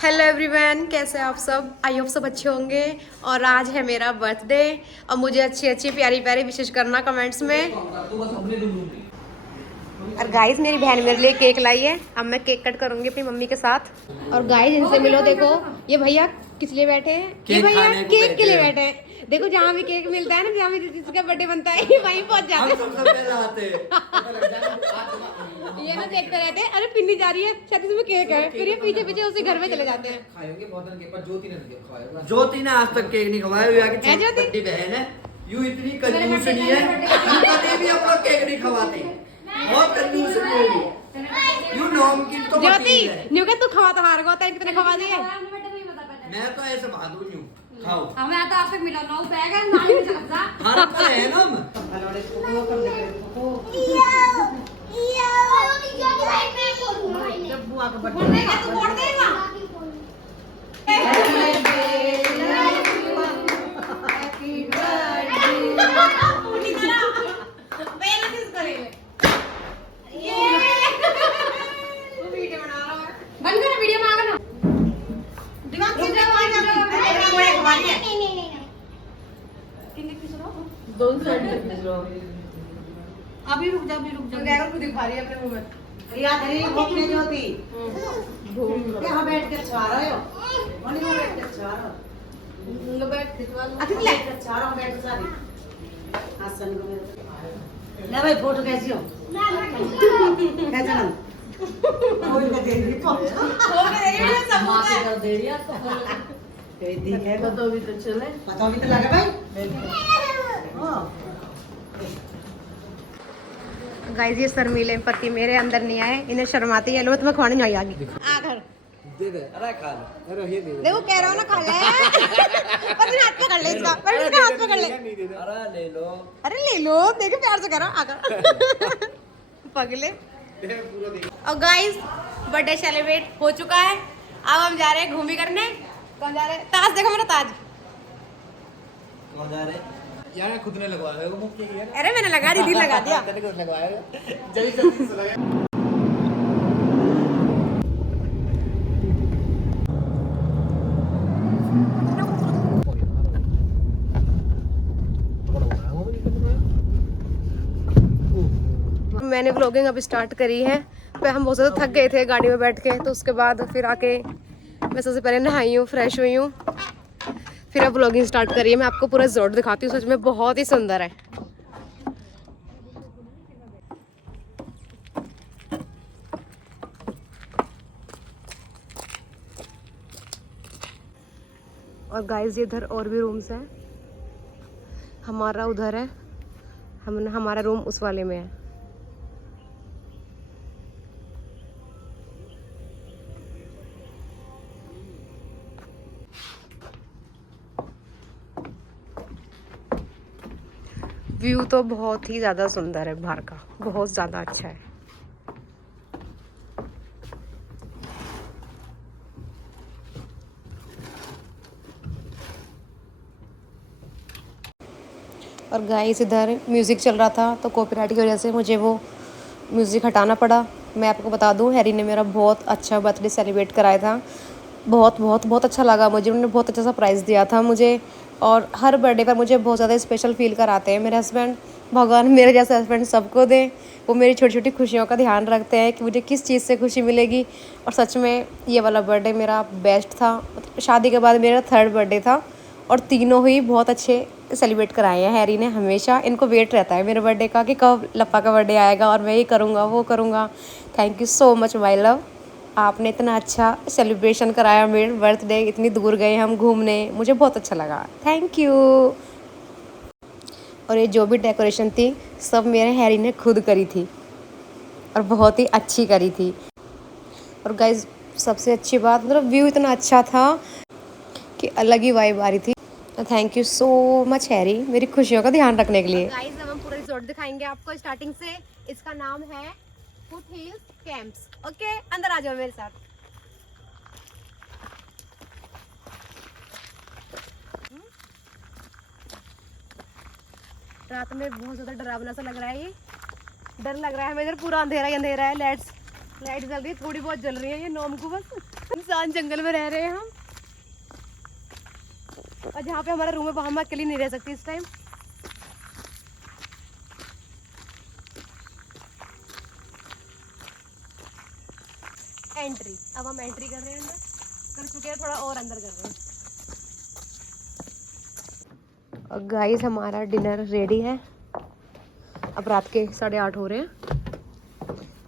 Hello everyone, कैसे हैं आप सब? आई होप सब अच्छे होंगे। और आज है मेरा बर्थडे और मुझे अच्छी अच्छी प्यारी प्यारी विशेष करना कमेंट्स में। और गाइस, मेरी बहन मेरे लिए केक लाई है। अब मैं केक कट करूंगी अपनी मम्मी के साथ। और गाइस, इनसे मिलो। देखो ये भैया किस लिए बैठे हैं? ये भैया केक के लिए बैठे हैं। देखो जहाँ भी केक मिलता है ना, जहाँ भी जिसका बर्थडे बनता है, ये वहीं पहुंच जाते हैं। ये ना देखते रहते हैं, अरे पिन्नी जा रही है शायद इसमें केक है, फिर ये पीछे पीछे उसी घर में चले जाते हैं। ज्योति ने आज तक केक नहीं खवाया। छोटी बहन है, यूं इतनी कंजूस नहीं है, कभी भी अपना केक नहीं खवाती। बहुत कंजूस है यूं नमकीन तो ज्योति न्यू के तू खवा तो हार गया, तेरे कितने खवा दिए? मैं तो ऐसे बहादुर यूं खाओ। हमें तो आज तक मिला ना बैग है नाली में चला जा। हर तो है ना हम। जब बुआ का बर्थडे है तो बोल देगा। अभी रुक जा खुद ही खा रही है अपने मुंह में। याद है भूखने ज्योति यहाँ बैठ के छा रहे हो वहीं में बैठ के छा रहे हो बैठ खिंचवा लो। अति बैठ के छा रहा हूँ बैठ सारी आसन को मेरे ले भाई फोटो कैसी हो कैसा ना कोई ना दे रही तो सबूत है। दे रही तो ठीक है पता भी तो लगा भाई हां गाइस, ये शर्मीले पति मेरे अंदर नहीं आए, इन्हें शर्माती है। लो तुम्हें खवाने नहीं आई आगे आकर दे दे, अरे खा ले, अरे ये दे दे। देखो कह रहा हूँ ना, खा ले। पर हाथ पकड़ ले इसका, पर इसका हाथ पकड़ ले। अरे ले लो, अरे ले लो, देखो प्यार से कह रहा हूँ आकर। पगले। और गाइस, बर्थडे सेलिब्रेट हो चुका है। अब हम जा रहे हैं घूमी करने। कौन जा रहे हैं? ताज देखो मेरा ताज। कौन जा रहे? यार खुद ने लगवाया है वो मुंह के यार। अरे मैंने लगा, दीदी लगा दिया। तेरे को लगवाया जल्दी जल्दी से लगा। मैंने व्लॉगिंग अभी स्टार्ट करी है। पे हम बहुत ज़्यादा थक गए थे गाड़ी में बैठ के, तो उसके बाद फिर आके मैं सबसे पहले नहाई हूँ, फ्रेश हुई हूँ, फिर अब व्लॉगिंग स्टार्ट करी है। मैं आपको पूरा रिजॉर्ट दिखाती हूँ, सच में बहुत ही सुंदर है। और गाइस, इधर और भी रूम्स हैं। हमारा उधर है, हमारा रूम उस वाले में है। व्यू तो बहुत ही ज़्यादा सुंदर है बाहर का, बहुत ज़्यादा अच्छा है। और गाइस, इधर म्यूज़िक चल रहा था, तो कॉपीराइट की वजह से मुझे वो म्यूज़िक हटाना पड़ा। मैं आपको बता दूं, हैरी ने मेरा बहुत अच्छा बर्थडे सेलिब्रेट कराया था। बहुत बहुत बहुत अच्छा लगा मुझे। उन्होंने बहुत अच्छा सरप्राइज़ दिया था मुझे। और हर बर्थडे पर मुझे बहुत ज़्यादा स्पेशल फील कराते हैं मेरे हस्बैंड। भगवान मेरे जैसे हस्बैंड सबको दे। वो मेरी छोटी छोटी खुशियों का ध्यान रखते हैं कि मुझे किस चीज़ से खुशी मिलेगी। और सच में ये वाला बर्थडे मेरा बेस्ट था। शादी के बाद मेरा 3rd बर्थडे था और तीनों ही बहुत अच्छे सेलिब्रेट कराए हैं। हैरी ने हमेशा, इनको वेट रहता है मेरे बर्थडे का कि कब लप्पा का बर्थडे आएगा और मैं ये करूँगा वो करूँगा। Thank you so much my love, आपने इतना अच्छा सेलिब्रेशन कराया मेरे बर्थडे। इतनी दूर गए हम घूमने, मुझे बहुत अच्छा लगा। Thank you. और ये जो भी डेकोरेशन थी सब मेरे हैरी ने खुद करी थी और बहुत ही अच्छी करी थी। और गाइस, सबसे अच्छी बात, मतलब व्यू इतना अच्छा था कि अलग ही वाइब आ रही थी। Thank you so much Harry, मेरी खुशियों का ध्यान रखने के लिए। गाइस, अब हम पूरा रिजॉर्ट दिखाएंगे आपको स्टार्टिंग से। इसका नाम है फुट हिल्स कैंप्स। ओके, अंदर आ जाओ मेरे साथ। रात में बहुत ज़्यादा डरावना सा लग रहा है, ये डर लग रहा है हमें। इधर पूरा अंधेरा ही अंधेरा है। लाइट जल रही है, थोड़ी बहुत जल रही है ये नॉम को बस। इंसान जंगल में रह रहे हैं हम, और जहाँ पे हमारा रूम है वहाँ मैं अकेली नहीं रह सकती इस टाइम। एंट्री, अब हम एंट्री कर रहे हैं, अंदर कर चुके हैं, थोड़ा और अंदर कर रहे हैं। और गाइस हमारा डिनर रेडी है। अब रात के 8:30 हो रहे हैं।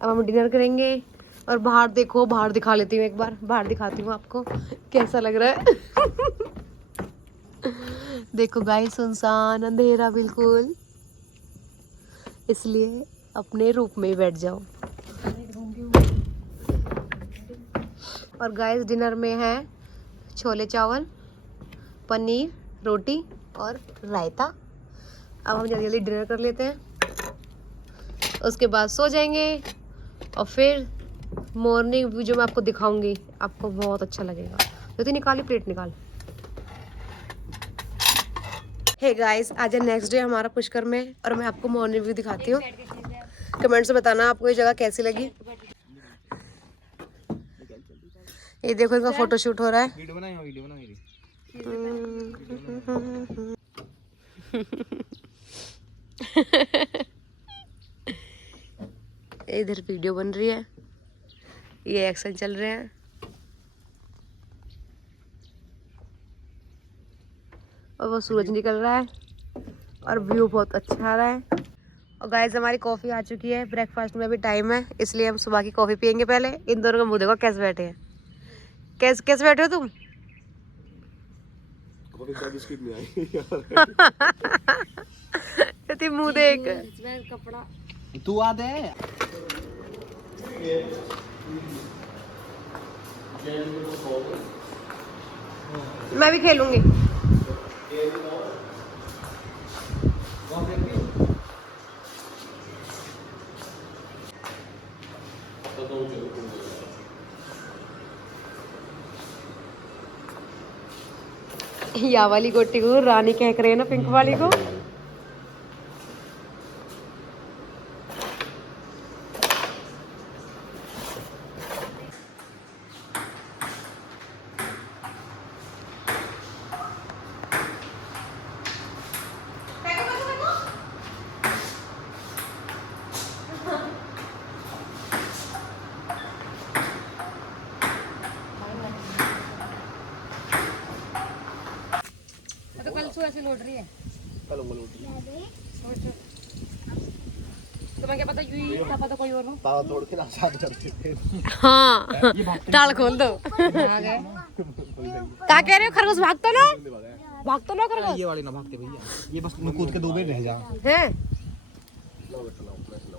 अब हम डिनर करेंगे। और बाहर देखो, बाहर दिखा लेती हूँ, एक बार बाहर दिखाती हूँ आपको कैसा लग रहा है। देखो गाइस, सुनसान अंधेरा बिल्कुल, इसलिए अपने रूप में ही बैठ जाओ। और गाइस डिनर में है छोले चावल, पनीर, रोटी और रायता। अब हम जल्दी जल्दी डिनर कर लेते हैं, उसके बाद सो जाएंगे। और फिर मॉर्निंग व्यू जो मैं आपको दिखाऊंगी, आपको बहुत अच्छा लगेगा। तो निकाली प्लेट निकाल। हे गाइस, आज है नेक्स्ट डे हमारा पुष्कर में, और मैं आपको मॉर्निंग व्यू दिखाती हूँ। कमेंट से बताना आपको ये जगह कैसी लगी। ये देखो, इनका फोटो शूट हो रहा है। वीडियो बना मेरी। इधर वीडियो बन रही है, ये एक्शन चल रहे हैं। और वो सूरज निकल रहा है, और व्यू बहुत अच्छा आ रहा है। और गाइस हमारी कॉफ़ी आ चुकी है। ब्रेकफास्ट में भी टाइम है, इसलिए हम सुबह की कॉफ़ी पियेंगे पहले। इन दोनों का मुँह देखो कैसे बैठे हैं। कैसे बैठे हो तुम? बिस्किट में आई। मुँह देख। कपड़ा तू आ दे। मैं भी खेलूंगी। या वाली गोटी को रानी कह रहे हैं ना, पिंक वाली को। तो कल सो ऐसे लौट रही है। तुम्हें क्या पता, यूं क्या पता कोई और हो। ताला तोड़ के ना शादी करते थे। हाँ, ताल खोल दो। क्या कह रहे हो? खरगोश भागता ना खरगोश। ये वाली ना भागते भैया, ये बस कूद के 2 बेर रह जा। हैं?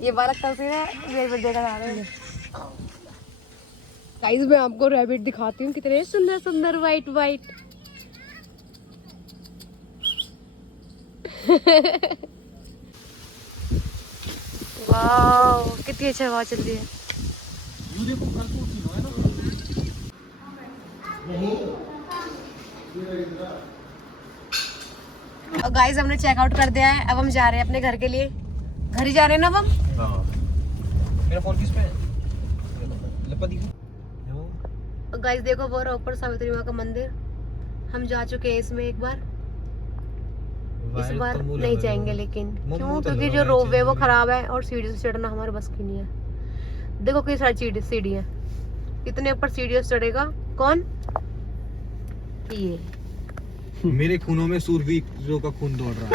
ये बालक कल से रैबिट देखा जा रहे हैं। गाइस मैं आपको रैबिट दिखाती हूँ, कितने सुंदर सुंदर वाइट वाइट। वाओ, कितनी अच्छी हवा चल रही है। और गाइस हमने चेकआउट कर दिया है। अब हम जा रहे हैं अपने घर के लिए। घर ही जा रहे हैं ना अब हम। मेरा फोन किस पे है? लपा दिखा। गाइस देखो, वो रहा ऊपर सावित्री माँ का मंदिर। हम जा चुके हैं इसमें एक बार। इस बार नहीं जाएंगे, लेकिन क्यों? क्योंकि जो रोप है वो खराब है, और सीढ़ी से चढ़ना हमारे बस की नहीं है। देखो कितनी सारी सीढ़ी है, कितने ऊपर सीढ़ियों से चढ़ेगा कौन? ये मेरे खूनों में सूरवीरों का खून दौड़ रहा है।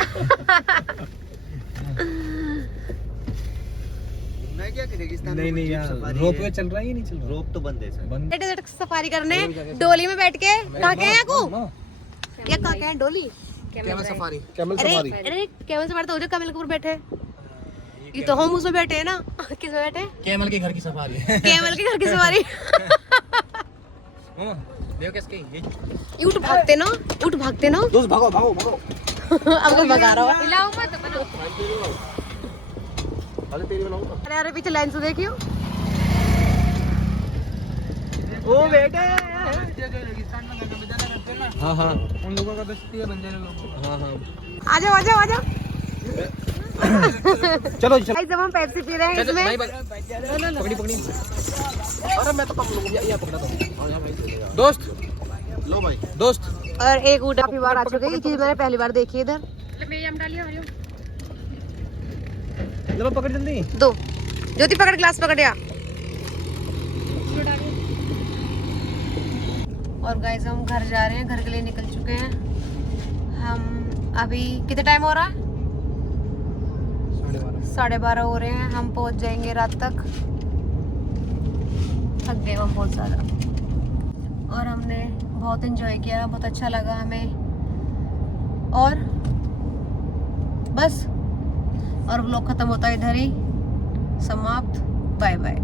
मैं क्या रेगिस्तान नहीं नहीं यार, रोप वे चल रहा है, नहीं चल रहा? रोप तो बंद है सर। बंद। सफारी करने डोली में बैठ के। कहाँ के हैं को? ये कहाँ के हैं? डोली कैमल सफारी। अरे कैमल सफारी तो हो जाए, कैमल के ऊपर बैठे। ये तो हम उसमें बैठे हैं ना। किस में बैठे? कैमल के घर की सफारी। कैमल के घर की सवारी। देखो कैसे ये उठ भागते ना, उठ भागते ना। दोस्त भागो भागो भागो। अब तो भगा रहा हो। हिलाओ मत, बनाओ। अरे तेरी बनाऊंगा। अरे अरे पीछे लाइन से देखियो। ओ बेटा। हाँ हाँ, उन लोगों का बस्ती है, बंजारे लोगों का। हाँ हाँ, आ जाओ आ जाओ आ जाओ। चलो चलो गाइस अब हम पेप्सी पी रहे हैं इसमें। पकड़ी पकड़ी। अरे मैं तो कम लूंगा, ये पकड़ा तो। दोस्त लो भाई दोस्त। और एक ऊँट काफी बार आ चुके हैं, ये चीज मैंने पहली बार देखी है इधर। लो पकड़ जल्दी। दो ज्योति पकड़, ग्लास पकड़ या। और गाइस हम घर जा रहे हैं, घर के लिए निकल चुके हैं हम। अभी कितना टाइम हो रहा है? 12:30 हो रहे हैं। हम पहुंच जाएंगे रात तक। थक गए हम बहुत ज़्यादा, और हमने बहुत एंजॉय किया, बहुत अच्छा लगा हमें। और बस, और व्लॉग खत्म होता है इधर ही, समाप्त। Bye bye.